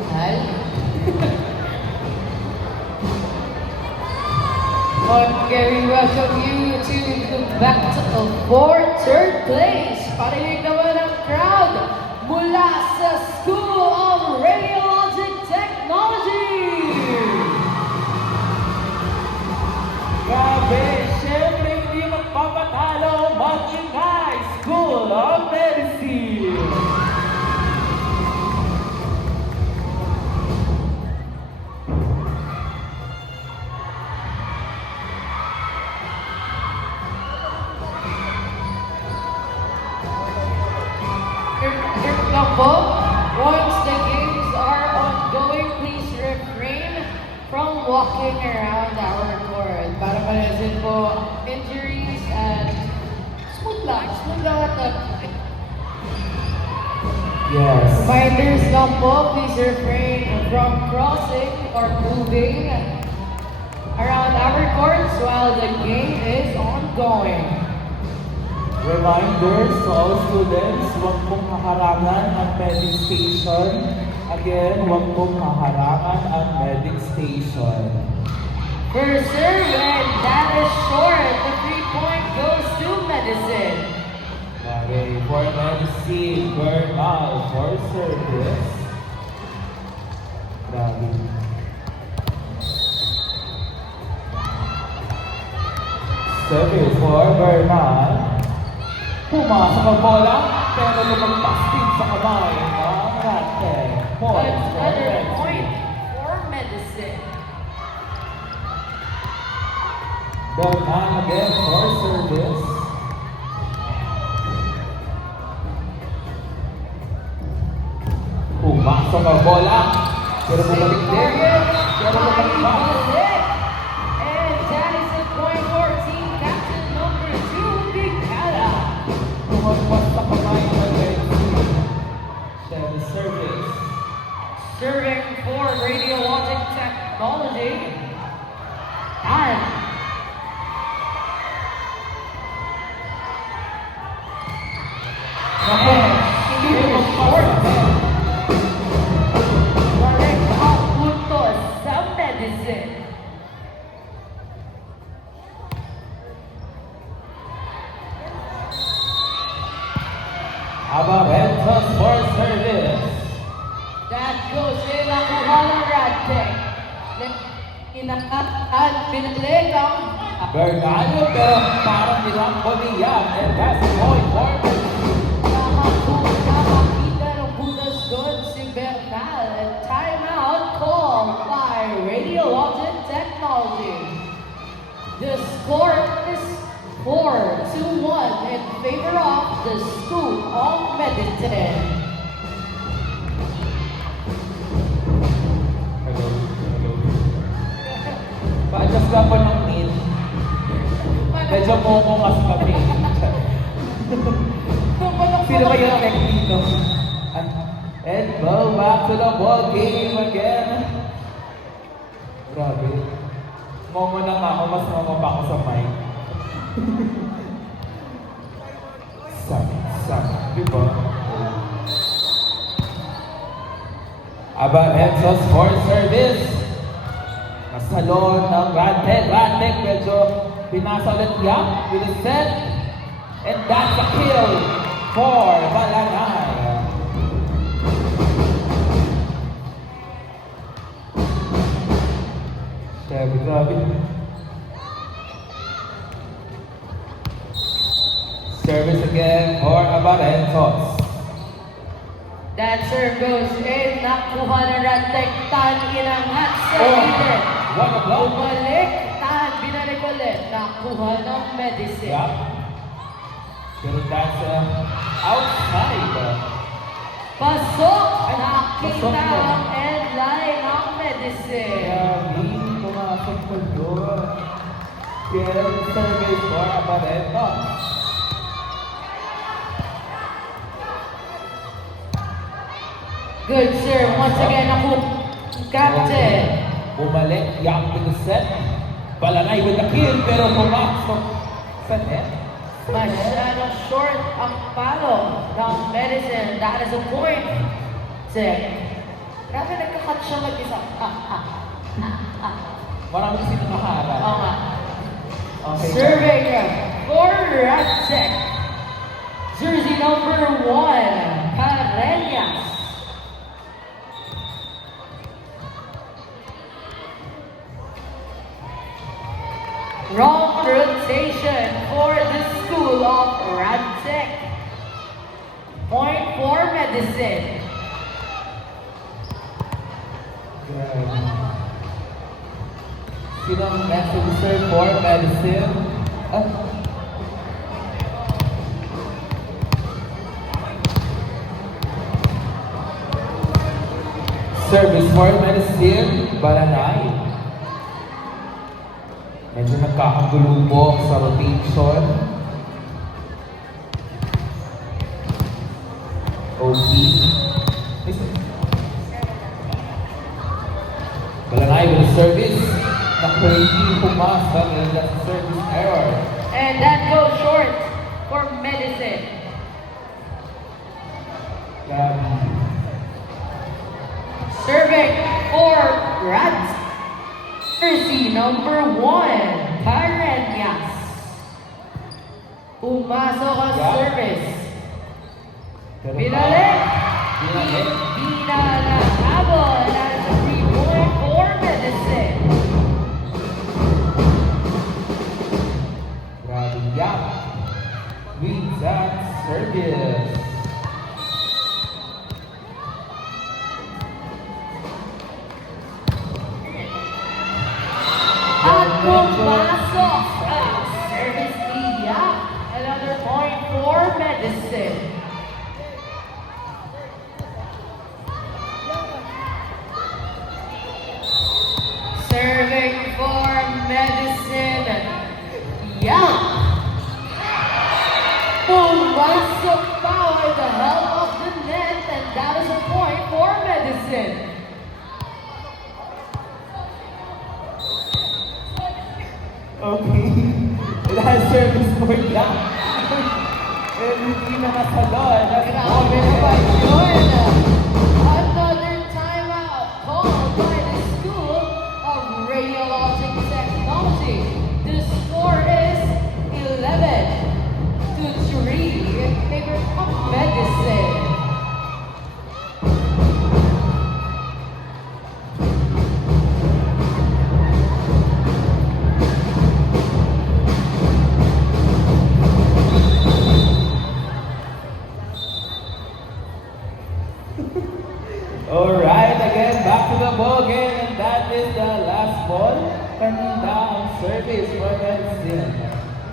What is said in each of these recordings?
Mahal? Okay, we welcome you to the battle for third place. Parinig naman ang crowd mula sa School of Radiologic Technology. Grabe, syempre hindi magpapatalo mag-ingay School of Medicine. Once the games are ongoing, please refrain from walking around our court para malasin po injuries and smooth lang at Yes. reminders lang po, please refrain from crossing or moving around our courts while the game is ongoing. Reminders to all students, huwag pong haharangan ang medic station. Again, huwag pong haharangan ang medic station. First serve, and that is short. The 3-point goes to Medicine. Okay, for medicine, Bernal for service. Grabe. Service for Bernal. Pumasok ang bola, pero lumagpastig sa kamay ng Rante. Points for Another medicine. point for Medicine. Bernal again for service. Pumasok ang bola, pero bumalik din. Pero bumalik pa. And that is a point for team captain number 2, Bigala. Lumagpas sa kamay ng medicine. Siyempre service. Serving for Radiologic Technology. And balik ang puntos sa Medicine. Abarentos for service. That goes in ang Kuhala Radtech. At binalik ang Bernardo, pero parang nilang boliyan. And that's the point for nakakita ng butas doon si Bernal. And timeout called by Radiologic Technology. The score is 4-1 in favor of the School of Medicine. Pa-adjust lang po ng need. Medyo mumungas kami. Sino ba yung tech dito? And go back to the ball game again. Grabe. Momo na nga ako, mas momo pa ako sa mic. Diba? Abarentos for service. Masalon ng Radtech, medyo pinasa ulit niya, with a set, and that's a kill for Balanay. Grabe. Service again for Abarentos. That serve goes in. Nakuha na Radtech. Tan inangat sa leader. What a blow. Bumalik. Tan binalik ulit. Nakuha ng Medicine. Yup. Pero that's outside. Pasok. Nakita Pasok na. ang end line ng Medicine. Grabe, pumasok po doon. Kill service for Abarentos. Good serve. Once again, ako captain. Bumalik, Yak with the set. Balanay with the kill, pero pumasok sa net. Masyadong short ang palo ng Medicine. That is a point. Check. Grabe, nagka-cut siya mag-isa. Marami kasi nakaharap. Oo nga. Okay. Survey for Radtech. Jersey number 1, Pareñas. Wrong rotation for the School of Radtech. Point for Medicine. Grabe. Sino ang next officer for medicine? Service for medicine, Baranay. Medyo nagkakagulubok sa rotation. OP. Balanay with service. Number 18 pumasa and that's a service error. And that goes short for Medicine. Grabe. Serving for Rats. Jersey number 1, Pareñas. Pumasok ang Yeah. service. Pero Binalik. Binalik. Binalahabol. That's a 3-point for Medicine. Grabe yan. With that service. At pumasok ang service niya. Another point for Medicine. Serving for Medicine. Young. Pumasok pa with the help of the net, and that is a point for Medicine. Okay. Dahil service for that. And hindi na masalon. That's Grabe naman yun. Another timeout called by the School of Radiologic Technology. The score is 11-3 in favor of Medicine. Alright, again, back to the ball game. And that is the last ball. Kanina ang service for medicine.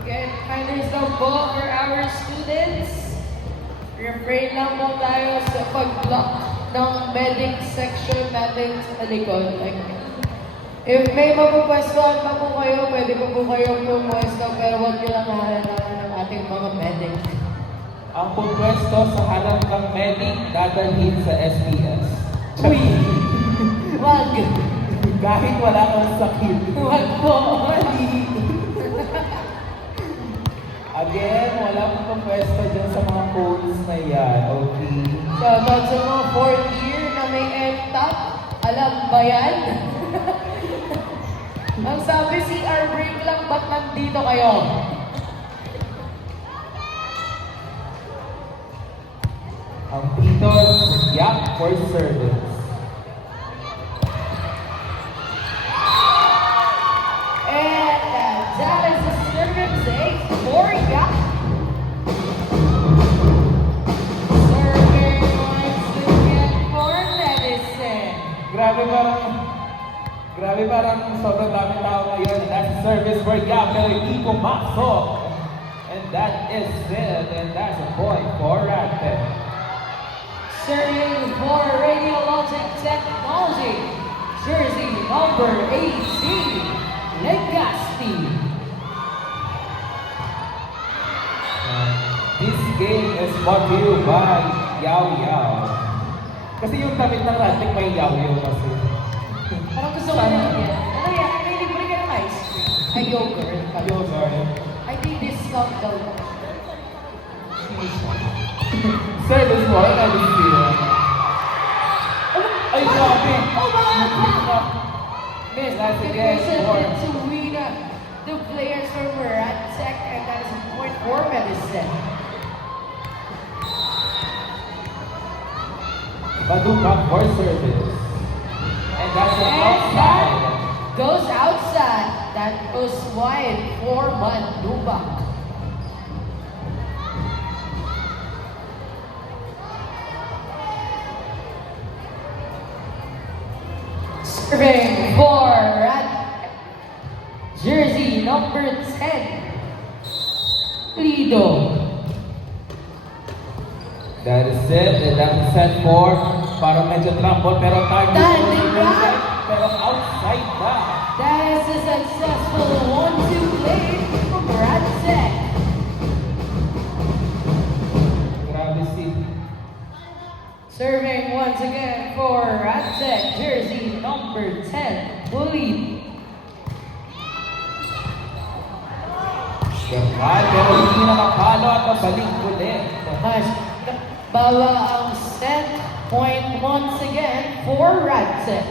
Again, kindly stop ball for our students. Refrain lang po tayo sa pag-block ng medic section natin sa likod. Like, if may mapupwestuhan pa po kayo, pwede po kayo pumwesto, pero huwag nyo lang hahalangan ng ating mga medic. Ang pupwesto sa harap ng medic dadalhin sa SPS. Uy! Wag! Kahit wala kang sakit. Wag po! Mali. Again, wala pong pupwesto dyan sa mga codes na yan. Okay. Shoutout sa mga 4th year na may M-Top. Alam ba yan? Ang sabi, CR break lang, ba't nandito kayo? Ang Titos, yak for service. And that is the service 8 for Yak. Serving once again for Medicine. Grabe parang sobrang dami tao ngayon. That's service for yak, pero hindi pumasok. And that is it, and that's a point for Radtech. Serving for Radiologic Technology. Jersey number 18, Legasti. This game is brought to you by Yaw Yaw. Kasi yung damit ng Radtech may Yaw Yaw kasi. Parang gusto ko yan. Ano yan? May libre ka ng ice cream. Ay, yogurt. Yogurt. I think discount daw. Service for medicine. Ay, Ay, grabe. Oh my! Miss That's communication again for- to win the players from Rat Tech, and that is a point for Medicine. Paduka for service. And that's an And outside. that goes outside. That goes wide for Mandubak. Serving for Rat jersey number 10, Lido. That is it. And that's set for para medyo trample pero target Standing back. pero outside na. That is a successful 1-2 play from Rat Tech. Grabe si Serving once again for Rat Tech jersey number 10, Bully. German pero hindi na nakapalo at nabalik ulit. Mas bawa ang set point once again for Rat Tech.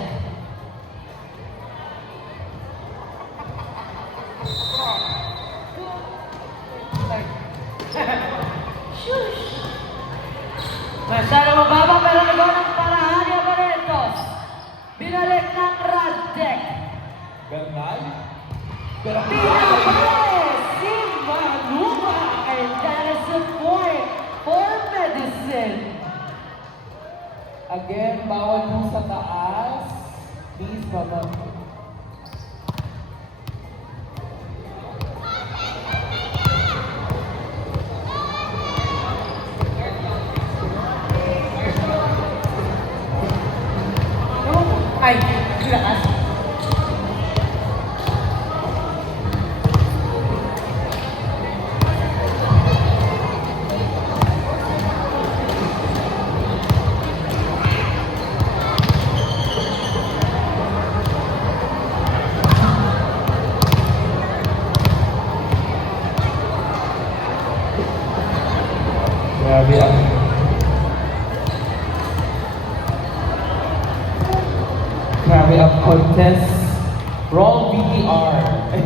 Masyado mababa pero nagawa ng paraan ni Amarentos. Binalik ng Rat Tech. Bernal pero Pinapales si Manuma, and that is a point for Medicine. again bawal mo sa taas. Please baba. Ay, lakas. Grabe ang Grabe ang contest. Wrong VTR. Ay,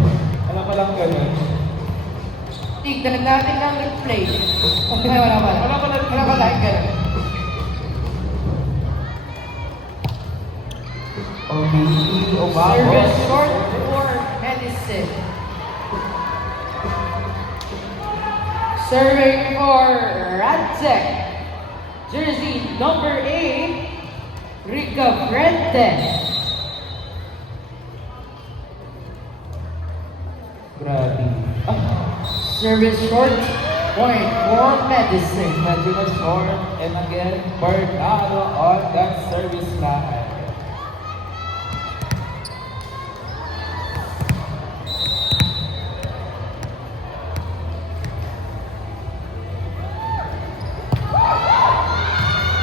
ano pa lang ganun? Tignan natin ang replay. Okay, wala pa. Wala pa lang. Wala pa tayong ganun. Okay, umabot. Service short for Medicine. Serving for Rat Tech. Jersey number 8, Rica Frente. Grabe. Ah, Service short point for Medicine. medyo na short. And again, Bernardo on that service line.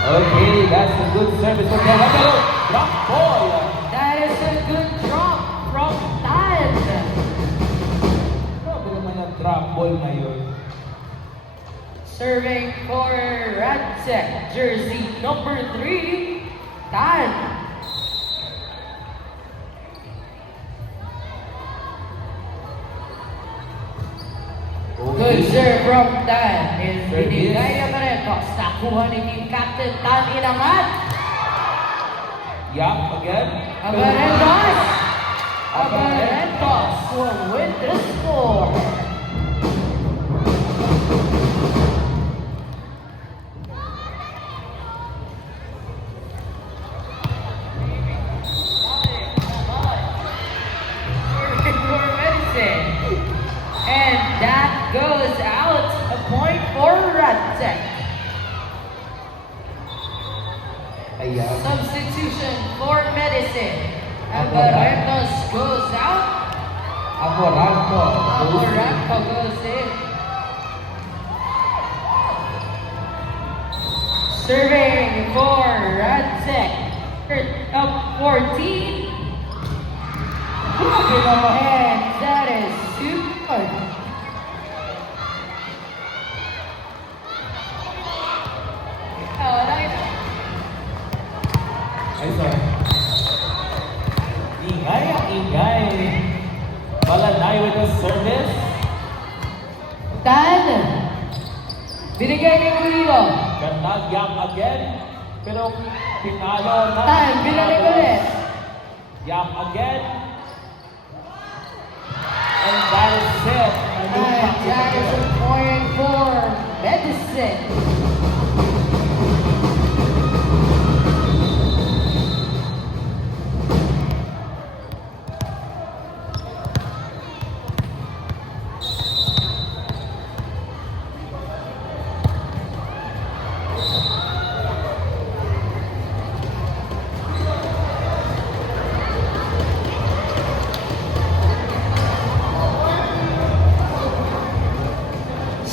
Okay, that's a good service for them. Pero, drop ball. That is a good drop from Tan. Grabe naman ang drop ball na yun. Serving for Rat Tech. Jersey number 3, Tan. Good serve from Tan. And Service. binigay naman ito. Nakuha ni Team Captain Tan Inamat. Yup, again. Amarentos. Amarentos will win the score. For Medicine. And that goes out. A point for Rat Tech. Ayan. Substitution for Medicine. Amarentos goes out. Amoranto. Amoranto goes in. Serving for Rat Tech. Up 14. Grabe naman. And that is super. Ay, sorry. Ingay ang ingay. Malanay with the service. Tan. Binigay ni Willo. Ganagyam again. Pero pinalo na. Tan, binalik ulit. Yam again. And that is it. And that is a point for Medicine.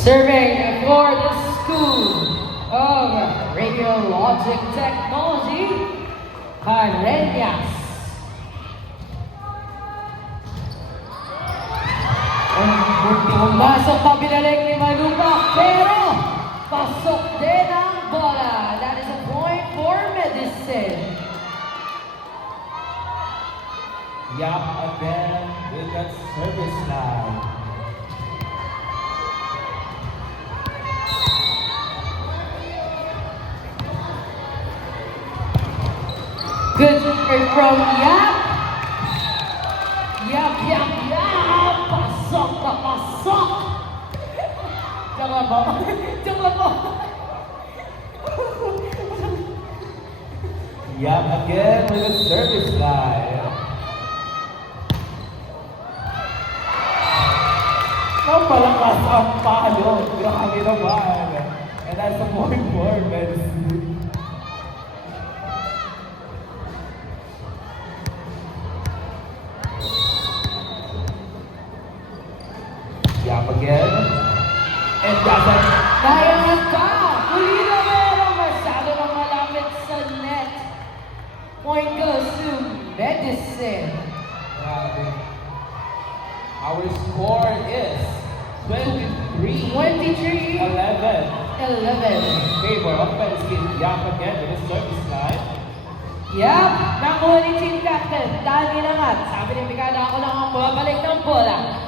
Serving for the School of Radiologic Technology, Careñas. Pumasok pa binalik ni Malupa, pero pasok din ang bola. That is a point for Medicine. Yam again with that service line. Good straight from Yap. Yap. Pasok na pasok. Jangan po. Jangan po. Yam again with the service line. Napalakas ang palo. Grabe naman. And that's a point for Medicine. Yam again. And that's a... Dayangan ka. Huli na meron. Masyado nang malapit sa net. Point goes to Medicine. Grabe. Our score is 23. 23. 11. 11. In favor of Medicine. Yam again with the service line. Yap, nakuha ni Team Captain. Dahil naman, sabi ni Mikada, ako lang ang babalik ng bola.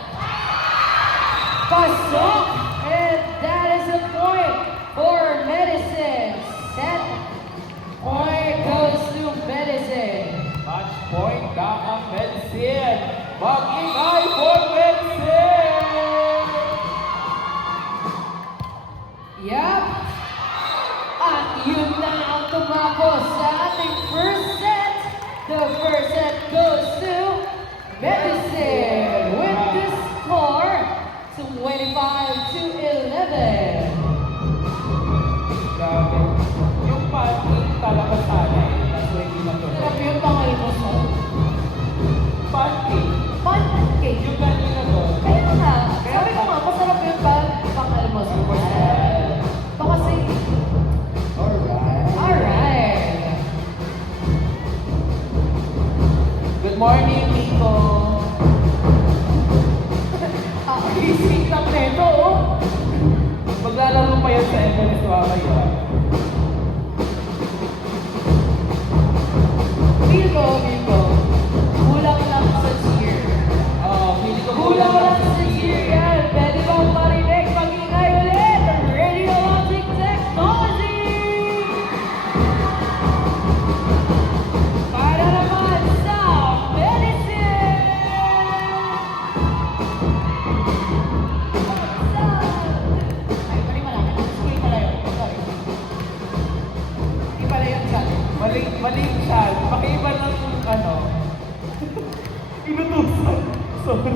Pasok! And that is a point for Medicine. Set point goes to Medicine. Match point na ang Medicine. Mag-ingay for Medicine! Yap. At yun na ang tumakos sa ating first set. The first set goes to Medicine with the score 25-11. Grabe. Yung parking talaga sana eh. Kaso hindi na to. Sarap yung pangalan mo sa Parking. pancake. Yung kanina to. Kaya nga, sabi ko nga, masarap yung pangalan mo sa baka kasi, alright. Good morning, Nico. Isip lang neto, oh. Maglalaro pa yan sa Everest mamaya. Miko. Kulang lang sa cheer. Feeling ko Kulang lang sa cheer yan. Pwede bang marinig? Mag-ingay ulit. Radiologic Technology! Para naman sa Medicine! Ay, mali malaki. Sige pala yun. Sorry. Hindi pala yun sa akin. Mali siya. Pakiiba ng ano. Inutusan. Sorry.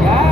Yeah.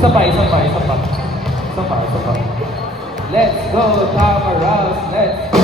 Isa pa, isa pa, isa pa. Isa pa, isa pa. Let's go, Tamaras. Let's go.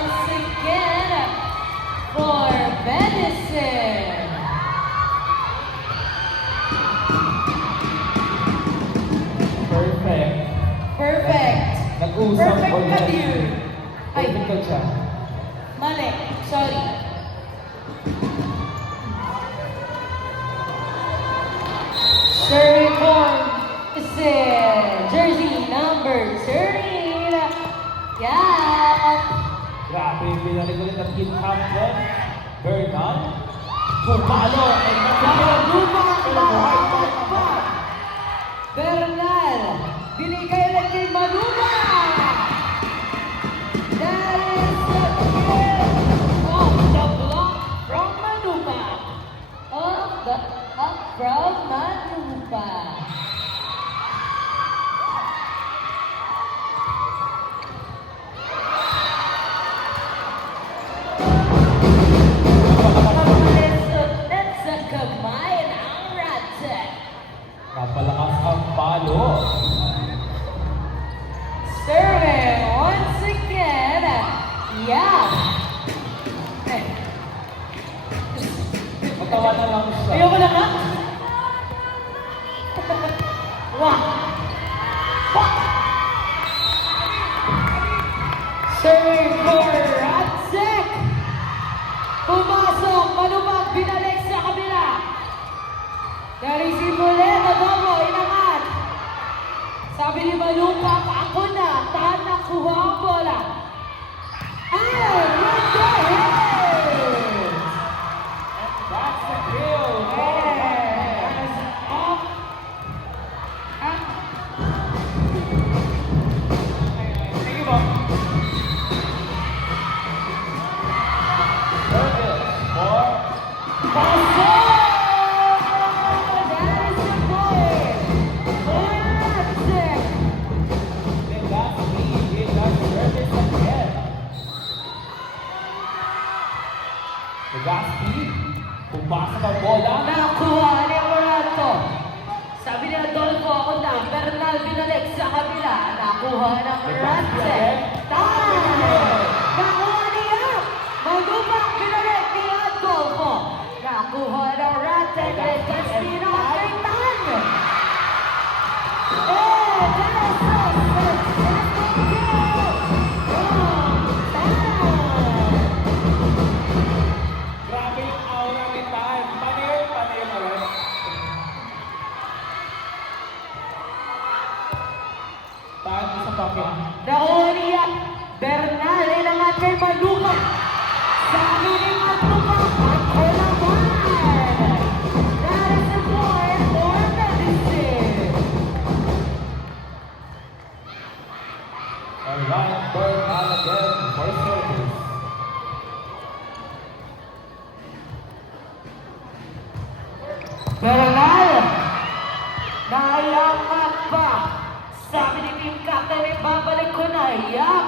once again for Medicine. Perfect. Perfect. Nag-usap Perfect ulit. ka, dear. Ay, Perfect ka siya. mali. Sorry. Serving for jersey number 13. Yeah. Grabe, binalik ulit ang Kid Hampton. Bernal. Pumalo. And Maluma Buhay pa. pa. Bernal. Binigay lang kay Maluma. That is the kill of the block from Maluma. Up from Maluma. Let's a kamay ng Ratchet. Napalakas ang palo. Serving once again. Yeah. Eh, Matawa na lang siya. ayoko na nga. Wah. Wah. Serving for Ratchet. Pumasok, malumag, binalik sa kabila. Narisip ulit, adobo, inangat. Sabi ni Maluma, ako na, tahan na kuha ang bola. And what the hell? That's the kill. Yes. Off. Ah. Sige mo. Service for Pasok! That is the point. Fantastic. Legaspi. It does service again. Legaspi. Pumasa ang bola. Nakuha ni Morato. Sabi ni Adolfo, ako na. Bernal binalik sa kabila. Nakuha ng Ratchet. Time! Nakuha niya! Maluma binalik ni Adolfo. Nakuha ng Ratchet. Casino kay Tan. Oh, that is so fantastic kill! Oh, Tan! Grabe yung aura ni Tan. Panir na rin. Tan, isa pa ba? Nakuha niya. Bernal, ilangat kay Maluma. Sabi ni Maluma, ako naman. That is the point for Medicine. Alright, Bernal again for service. Bernal, naiangat pa. Sabi ni Team Captain, ibabalik ko na. Yak.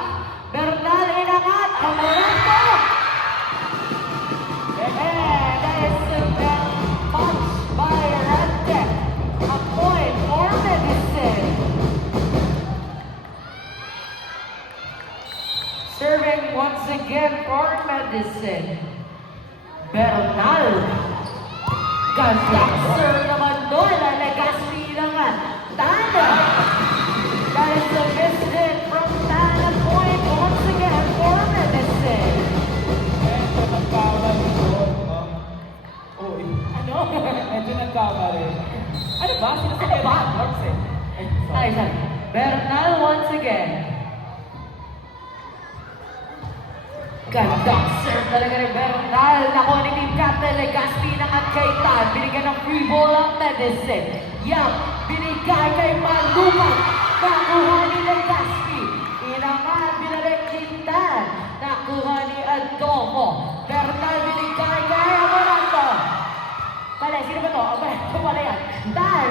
Bernal, ilangat. Ang Morato. And that is the punch by Ratchet. A point for Medicine. Serving once again for Medicine. Bernal. Ganda. Serve naman doon. Legaspi naman. Tana. That is the visit from Tana point once again for Medicine. Medyo nagkamali doon. Uy. Ano? Medyo nagkamali. Ano ba? Sinasabi Ano ba? Lords eh. Ay, sorry. Bernal once again. Ganda. Serve talaga ni Bernal. Nakuha ni Team Captain Legaspi naman kay Tan. Binigyan ng free ball ang Medicine. Yang binigay kay Maluma. Nakuha ni Legaspi. Inangan, binalik ni Tan. Nakuha ni Adolfo. Bernal binigay kay Amoranto. Pala, sino ba to? Amoranto pala yan. Tan.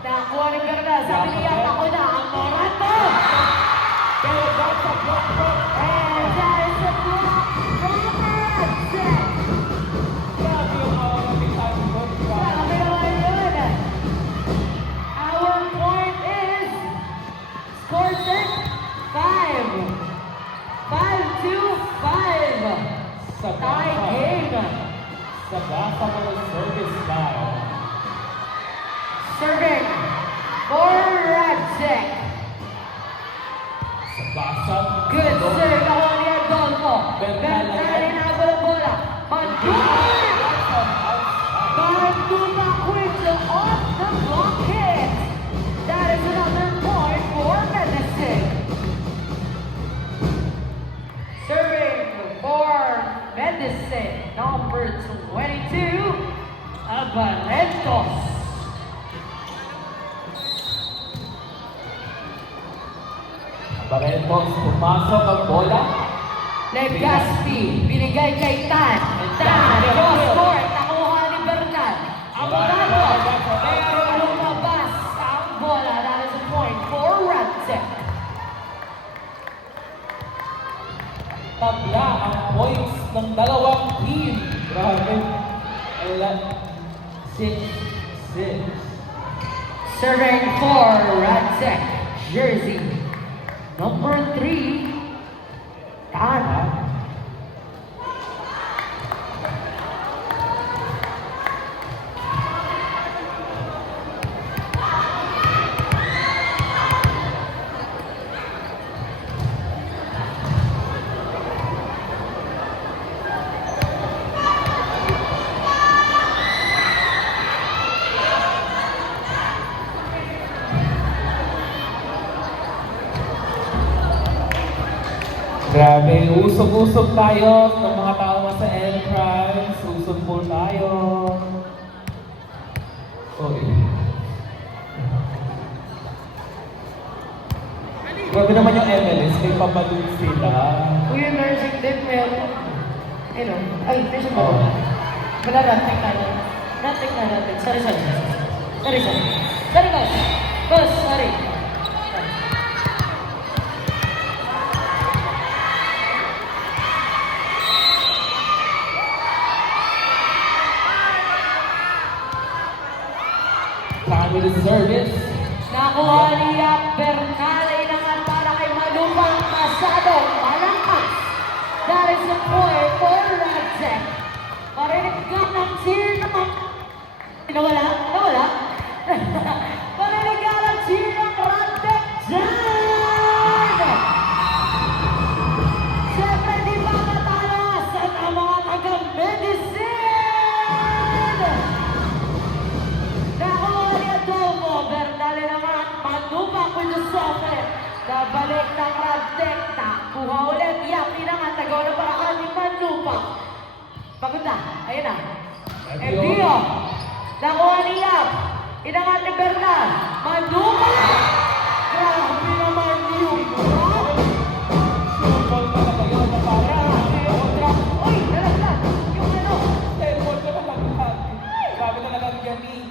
Nakuha ni Bernal. Sabi niya, ako na, Amoranto. Pero that's a block from And that is a block from Ratchet. Grabe yung aura ni Tan doon. Grabe naman yun. Our point is score set 5. 5-2 Sabasabay service now. Serving for Radzek. Sabasab. Good serve ako ni Adolfo. Bernal inabot ang bola. Banduma quits off the block hit. That is another point for Medicine. Serving for Medicine, number 22, Avalentos. Barretos, pumasok ang bola. Legaspi, binigay kay Tan. Tan, cross court, nakuha ni Bernal. Ang Morado, pero lumabas ang bola. That is a point for Radzek. Tabla ang points ng dalawang team. Grabe. 6-6. Serving for Radzek, jersey number 3, Tan. Grabe, usog-usog tayo ng mga tao sa entrance. Usog po tayo. Oy. Grabe naman yung MLS, may pabalun sila. Uy, yung nursing din, meron. Ano? Ay, nursing ba? Oh. Wala, natin na natin. Sorry. Sorry, guys. Boss, sorry. Family service. Nakuha niya Bernal, inangat para kay Malupang Pasado, malakas. That is the point for Radzek. Parinig ka ng cheer naman. Nawala? Parinig ka ng cheer ng Radzek dyan! Siyempre di ba matalas ang mga taga-medicine! Nakuha ni Adolfo, Bernal naman, Manubak with the software. Nabalik ng Radzek, nakuha ulit. Yapi naman, tagaw na paraan ni Manubak. Pagod na, ayun na. Envio, nakuha ni Yap. Inangat ni Bernal, Manubak! Grabe naman yung drop. Super talaga yun na parang. Grabe yung drop. Uy, nalaglag. Yung ano. Temple ka talaga. Grabe talaga ang yamig.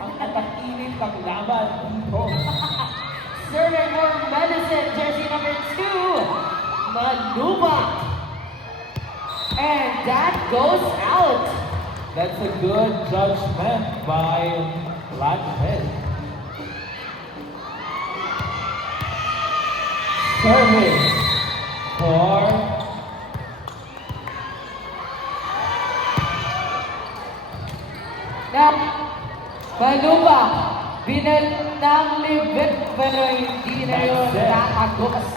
Ang atak-init ng laban dito. Serving for Medicine, jersey number 2, Manubak. And that goes out. That's a good judgment by Blackhead. Service for Now, Manubak, binalnang libet pero hindi na yun That's it. nakagos.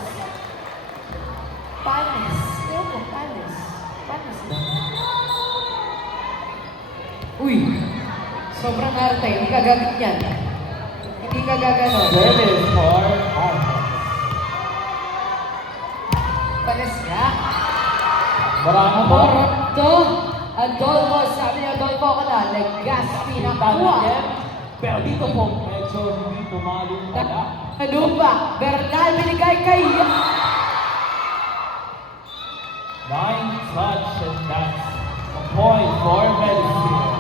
Panis. Ewan, panis. Panis na. Uy, sobrang arte. Hindi ka gagawin yan. Hindi ka gaganon. service for Armas. Panis nga. Marami po. Amoronto. Adolfo, sabi ni Adolfo ko na, Legaspi na kuha. Pero dito po, medyo hindi tumalong pala. Manubak, Bernal, binigay kay Nine touch and that's a point for Medicine.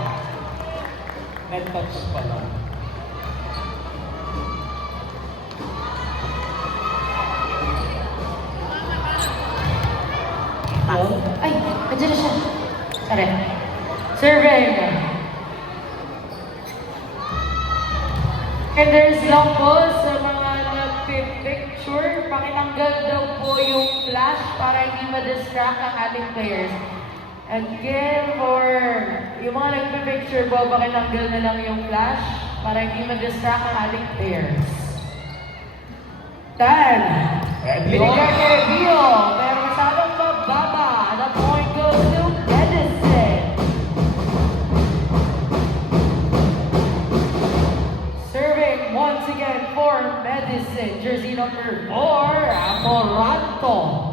Net touch pala. Ay, nandiyan na siya. Sorry. Survey. And there's lang po sa mga nagpipicture, pakitanggal daw po yung flash para hindi ma-distract ang ating players. Again, for yung mga nagpe-picture po, pakitanggal na lang yung flash para hindi mag-distract ang ating players. 10. Ebio. Binigay kay Ebio, pero masyadong mababa. The point goes to Edison. Serving once again for Medicine, jersey number 4, Amoranto.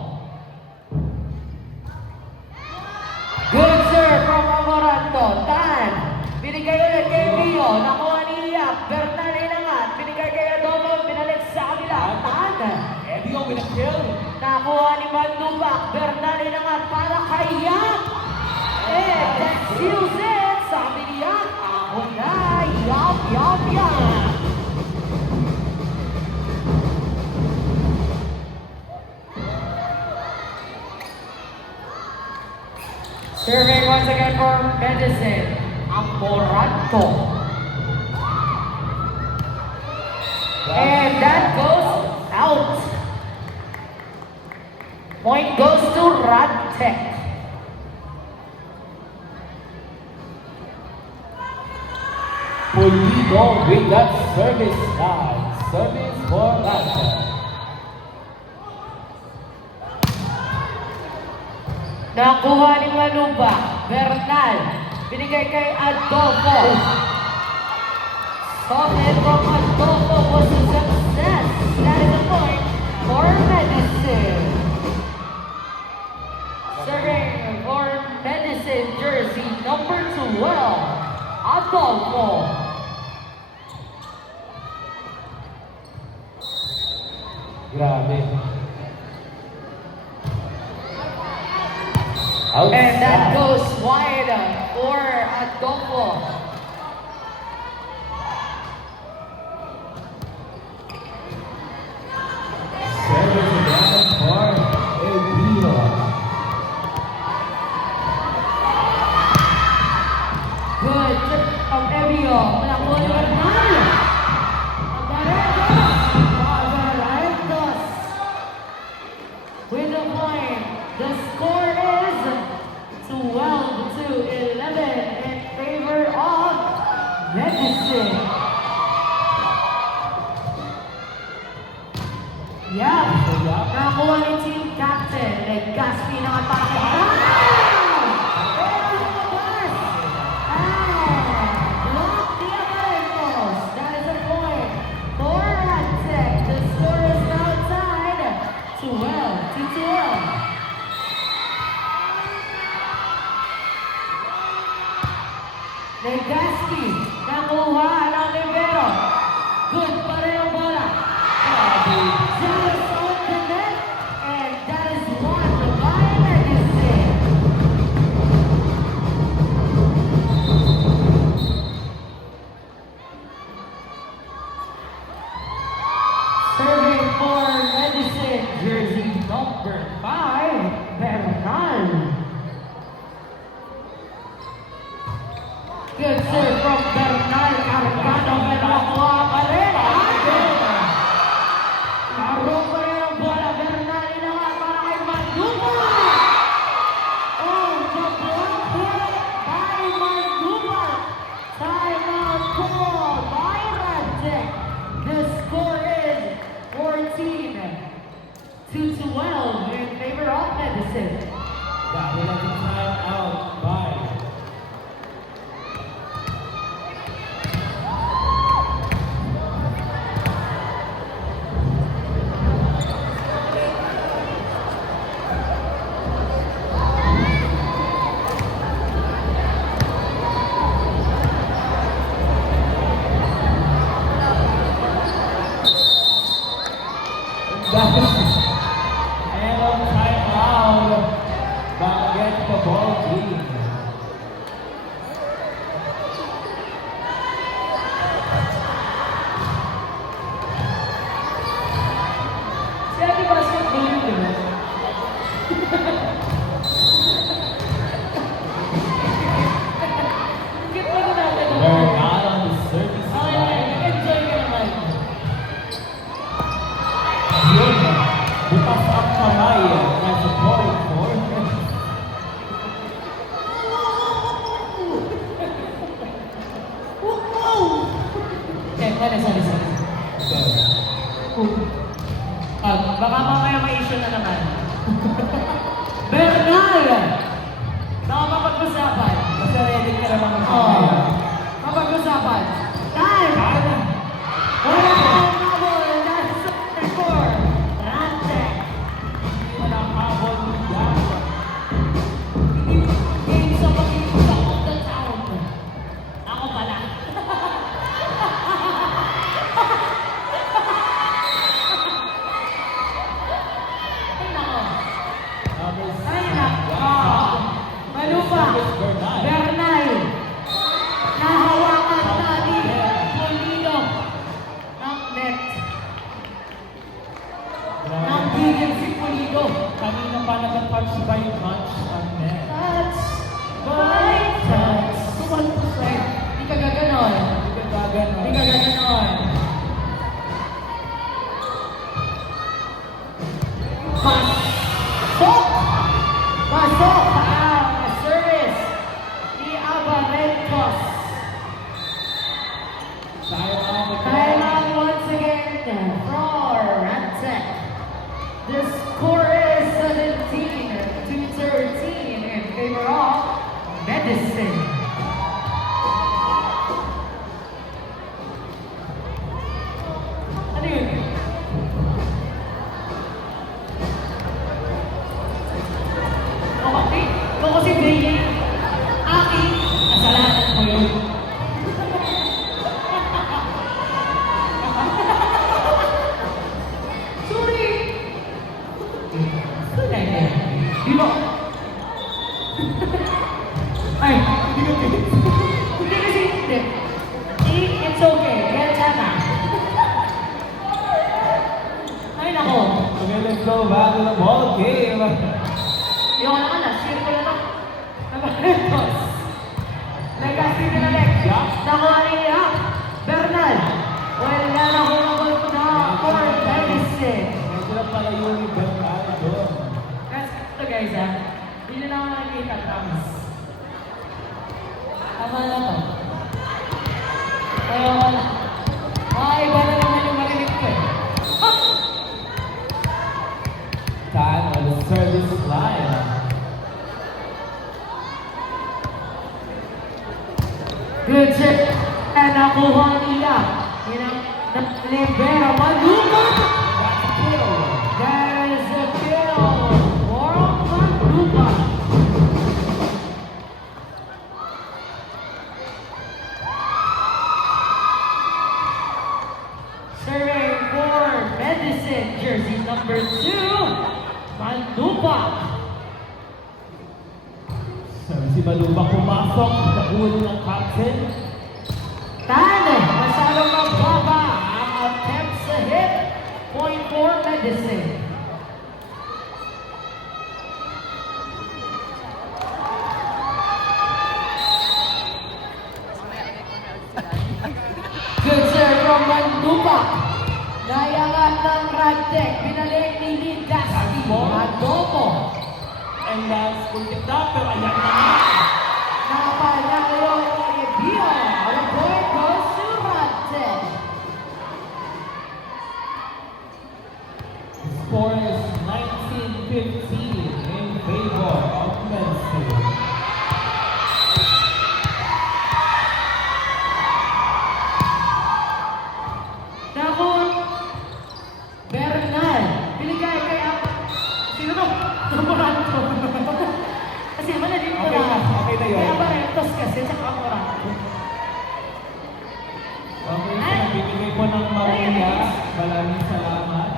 Good serve from Amoranto. Tan. Binigay ulit kay Pio. Nakuha ni Iap. Bernal inangat. Binigay kay Adobo. Binalik sa kabila. Tan. Ebio with a kill. Nakuha ni Mandubak. Bernal inangat para kay Iap. And that seals it. Sabi ni Iap. Ako na. Iap, Iap, Iap. Serving once again for Medicine, Amoranto. And that goes out. Point goes to Radtech. Pulido with that service line. Service for Ratchet. Nakuha ni Manuba, Bernal, binigay kay Adolfo. Solid from Adolfo was a success. That is a point for Medicine. Serving for Medicine jersey number 12, Adolfo. Grabe. And that goes wide for Adolfo. Service again for Ebio. Good trip from Ebio. Nakuha ni Bernal. Barretos. With the point, the score is 12-11 in favor of Medicine. Yeah, nakuha ni team captain. Legaspi naman para kay block the Americos. That is a point for Radtech. The score is now tied 12-12. Legaspi, nakuha ng libero. Good pa rin ang bola. Zealous on the net, and that is won by Medicine. Serving for Medicine, jersey number 5, Bernal. Good serve from Bernal. Cargado, pero nakuha pa rin. Mandupa. Bernal. Nahawakan na ni Polino. Ng net. Nagigil si Polino. Kanina pa nag-touch by touch on net. Touch by touch. 1%. Di ka gaganon. Di ka gaganon. Pasok! Pasok! Service ni Abarentos. Timeout once again for Rantec. The score is 17-13 in favor of Medicine. Ano yun? Okay. Kung kasi Dre, Aki, kasalanan ko yun. Sorry. Sorry. Di ba? Ay, hindi ko hindi kasi, hindi. It's okay. Yan sana. Ay, nako. Okay, let's go back to the ball game. Yung ano ka na, circle na to. Nabarentos. Legacy na Alex. Nakuha niya. Bernal. Wala na ko na for Medicine. Medyo na pala yung Bernal doon. That's ito guys ha. Hindi na ako nakikita, promise. Tama na to. Ayaw ko na. Iba na naman yung marinig ko eh. Time on the service line. Good check. And nakuha nila. Libera Mandupa. That's a kill. There is a kill for Mandupa. Serving for Medicine, jersey number 2, Mandupa. So, si Maluba pumasok sa ulo ng captain. Tane, masyadong mababa ang attempt sa hit. Point for Medicine. Good serve from Mandupa. Nayangan ng Radek. Pinalik ni Lidasti. Adobo. And that's good na, pero ayan na nga. Napanalo ni Bio. The point goes to Radek. Score is 19-15 in favor of Medicine. Naku, Bernal. Binigay kay sino to? Amoranto. Kasi naman nandito Okay na, okay na yun. Kaya Barretos kasi sa Amoranto. Okay, so nabibigay po ng Maria. Maraming salamat.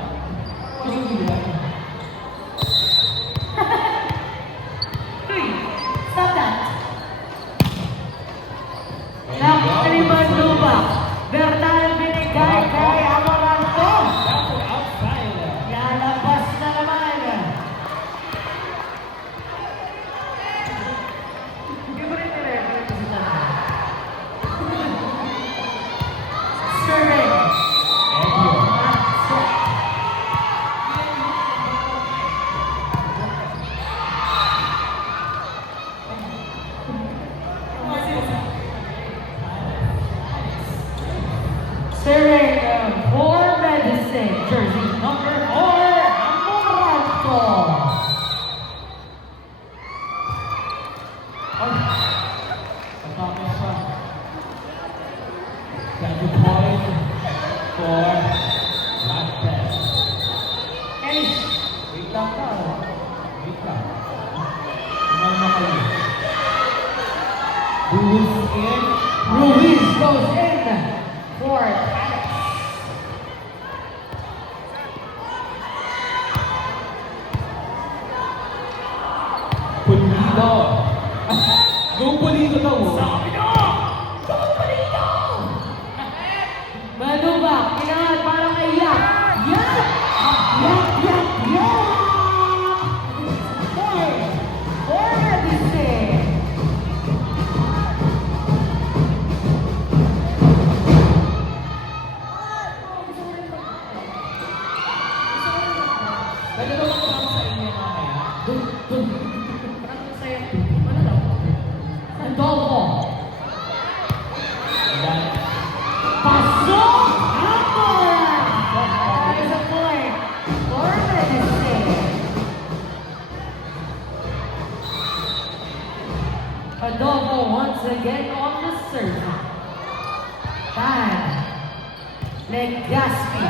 Uy, stop that. Naku ni Mandupa. Bernal binigay kay Amoranto. That's an outside. Lalabas na naman. Hindi mo rin nire-record si Tana. Serving. Thank you. Serving for Medicine, jersey number 4, Amoranto. Atake siya. That's a point for Radek. Elish. Wait lang ka. Wait lang. Kumalma kayo. Rules in. Ruiz goes in for Alex. Pulido. Adobo once again on the serve. Time. Legaspi.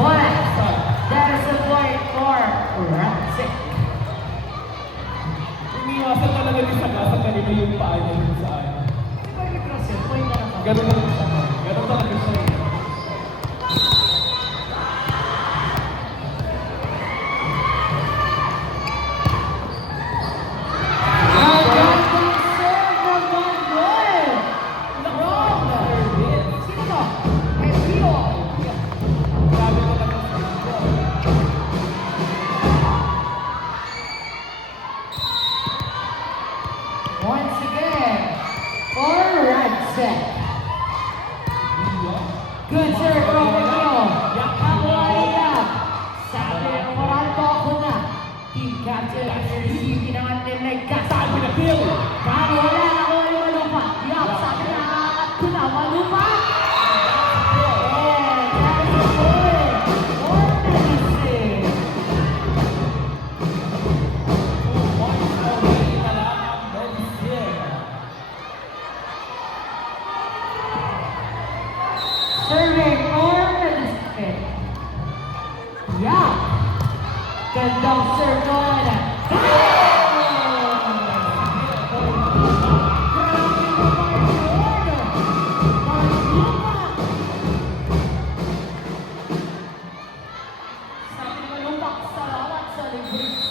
One. That is a point for Ratzik. Umiwasan talaga ni Saka sa kanila yung paa niya dun sa ano. Di ba yung cross yun? Point na naman. Ganun talaga siya. Ganun talaga siya. Magandang serve from Manuel. Wrong. Sino to? Espio. Grabe talaga siya. Once again, for Ratzik. Good serve from Emil. Yakawaya. Sabi ng Moranto ako na. Team captain at receive ng ating Legaspi. Sabi na kill! Paano wala na ko yung Malupa? Yup, sabi na aangat ko na Malupa. And that is a point for Medicine. 2 points already na lang ang Medicine. Serving for Medicine. Yup. Gandang serve doon. Sabi ni Malupak, salamat sa libreng